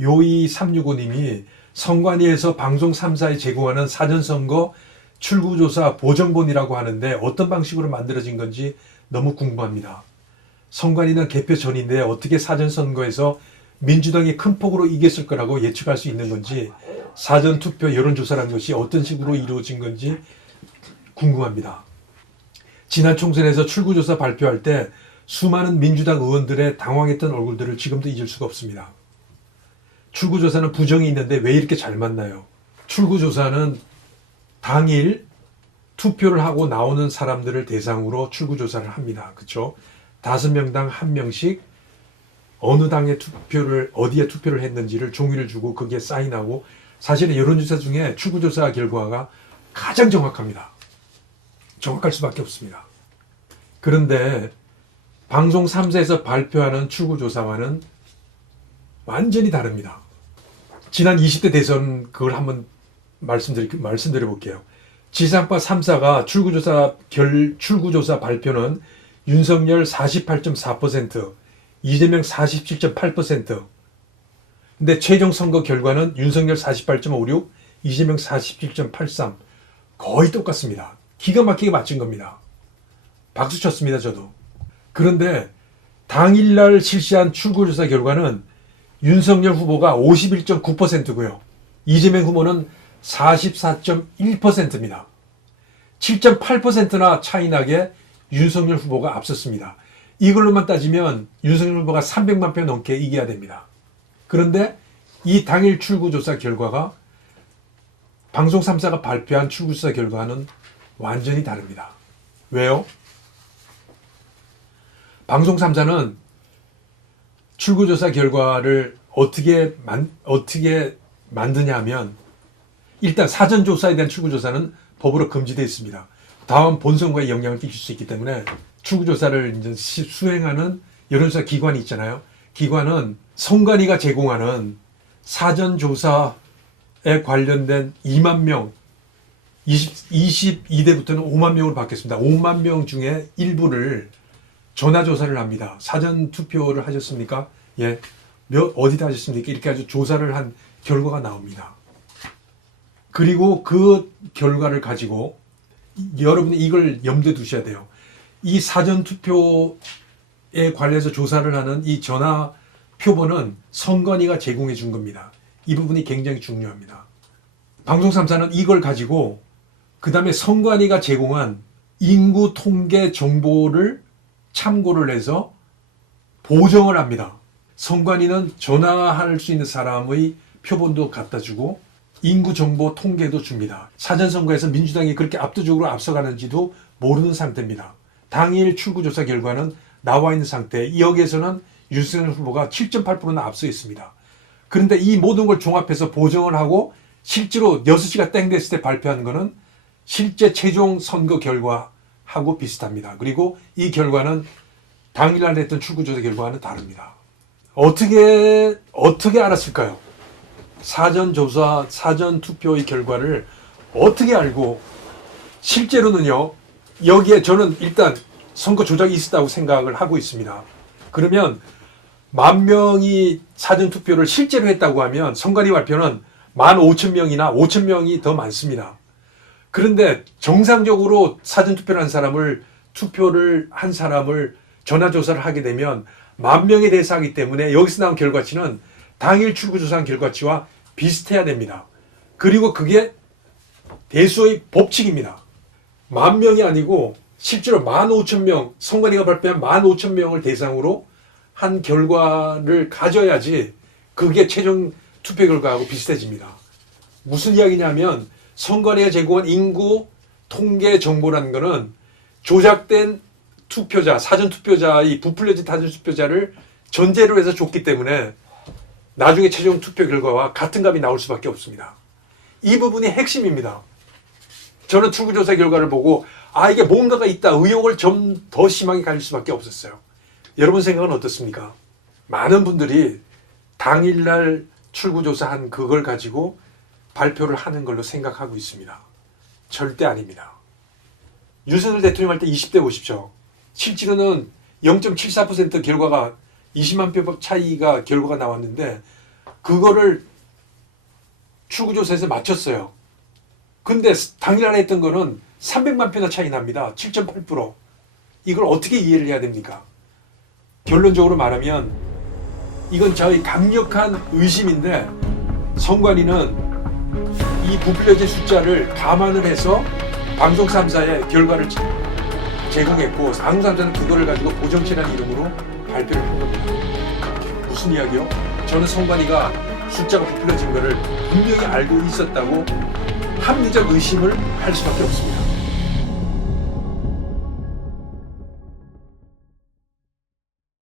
요이365님이 선관위에서 방송 3사에 제공하는 사전선거 출구조사 보정본이라고 하는데 어떤 방식으로 만들어진 건지 너무 궁금합니다. 선관위는 개표 전인데 어떻게 사전선거에서 민주당이 큰 폭으로 이겼을 거라고 예측할 수 있는 건지, 사전투표 여론조사라는 것이 어떤 식으로 이루어진 건지 궁금합니다. 지난 총선에서 출구조사 발표할 때 수많은 민주당 의원들의 당황했던 얼굴들을 지금도 잊을 수가 없습니다. 출구조사는 부정이 있는데 왜 이렇게 잘 맞나요? 출구조사는 당일 투표를 하고 나오는 사람들을 대상으로 출구조사를 합니다. 그렇죠? 5명당 1명씩 어느 당에 투표를, 어디에 투표를 했는지를 종이를 주고 거기에 사인하고, 사실은 여론조사 중에 출구조사 결과가 가장 정확합니다. 정확할 수밖에 없습니다. 그런데 방송 3사에서 발표하는 출구조사와는 완전히 다릅니다. 지난 20대 대선 그걸 한번 말씀드려 볼게요. 지상파 3사가 출구조사 발표는 윤석열 48.4%, 이재명 47.8%. 근데 최종 선거 결과는 윤석열 48.56, 이재명 47.83. 거의 똑같습니다. 기가 막히게 맞춘 겁니다. 박수 쳤습니다, 저도. 그런데 당일날 실시한 출구조사 결과는 윤석열 후보가 51.9%고요. 이재명 후보는 44.1%입니다. 7.8%나 차이 나게 윤석열 후보가 앞섰습니다. 이걸로만 따지면 윤석열 후보가 300만 표 넘게 이겨야 됩니다. 그런데 이 당일 출구조사 결과가 방송 3사가 발표한 출구조사 결과는 완전히 다릅니다. 왜요? 방송 3사는 출구조사 결과를 어떻게 만드냐 하면, 일단 사전조사에 대한 출구조사는 법으로 금지되어 있습니다. 다음 본선거에 영향을 끼칠 수 있기 때문에 출구조사를 이제 수행하는 여론조사 기관이 있잖아요. 기관은 선관위가 제공하는 사전조사에 관련된 2만 명, 22대부터는 5만 명으로 바뀌었습니다. 5만 명 중에 일부를 전화조사를 합니다. 사전투표를 하셨습니까? 예. 어디다 하셨습니까? 이렇게 아주 조사를 한 결과가 나옵니다. 그리고 그 결과를 가지고 여러분이 이걸 염두에 두셔야 돼요. 이 사전투표에 관해서 조사를 하는 이 전화 표본은 선관위가 제공해 준 겁니다. 이 부분이 굉장히 중요합니다. 방송 3사는 이걸 가지고 그 다음에 선관위가 제공한 인구 통계 정보를 참고를 해서 보정을 합니다. 선관위는 전화할 수 있는 사람의 표본도 갖다 주고 인구 정보 통계도 줍니다. 사전선거에서 민주당이 그렇게 압도적으로 앞서가는지도 모르는 상태입니다. 당일 출구조사 결과는 나와 있는 상태, 여기에서는 윤석열 후보가 7.8%나 앞서 있습니다. 그런데 이 모든 걸 종합해서 보정을 하고 실제로 6시가 땡 됐을 때 발표한 거는 실제 최종 선거 결과하고 비슷합니다. 그리고 이 결과는 당일날 했던 출구조사 결과와는 다릅니다. 어떻게 알았을까요? 사전조사, 사전투표의 결과를 어떻게 알고, 실제로는요, 여기에 저는 일단 선거 조작이 있었다고 생각을 하고 있습니다. 그러면 10,000명이 사전투표를 실제로 했다고 하면 선관위 발표는 15,000명이나 5,000명이 더 많습니다. 그런데 정상적으로 사전투표를 한 사람을, 투표를 한 사람을 전화조사를 하게 되면 10,000명에 대해서 하기 때문에 여기서 나온 결과치는 당일 출구조사한 결과치와 비슷해야 됩니다. 그리고 그게 대수의 법칙입니다. 10,000명이 아니고 실제로 15,000명, 선관위가 발표한 15,000명을 대상으로 한 결과를 가져야지 그게 최종 투표 결과하고 비슷해집니다. 무슨 이야기냐면 선관위가 제공한 인구 통계 정보라는 것은 조작된 투표자, 사전투표자의 부풀려진 사전투표자를 전제로 해서 줬기 때문에 나중에 최종 투표 결과와 같은 값이 나올 수밖에 없습니다. 이 부분이 핵심입니다. 저는 출구조사 결과를 보고 이게 뭔가가 있다, 의혹을 좀 더 심하게 가질 수밖에 없었어요. 여러분 생각은 어떻습니까? 많은 분들이 당일날 출구조사한 그걸 가지고 발표를 하는 걸로 생각하고 있습니다. 절대 아닙니다. 윤석열 대통령 할 때 20대 보십시오. 실제로는 0.74% 결과가 20만 표 차이가 결과가 나왔는데 그거를 출구조사에서 맞췄어요. 근데 당일날 했던 거는 300만 표나 차이 납니다. 7.8%. 이걸 어떻게 이해를 해야 됩니까? 결론적으로 말하면 이건 저희 강력한 의심인데 선관위는 이 부필려진 숫자를 감안을 해서 방송 3사의 결과를 제공했고 방송 3사는 그거를 가지고 보정치라는 이름으로 발표를 한 겁니다. 무슨 이야기요? 저는 선관위가 숫자가 부풀려진 거를 분명히 알고 있었다고 합리적 의심을 할 수밖에 없습니다.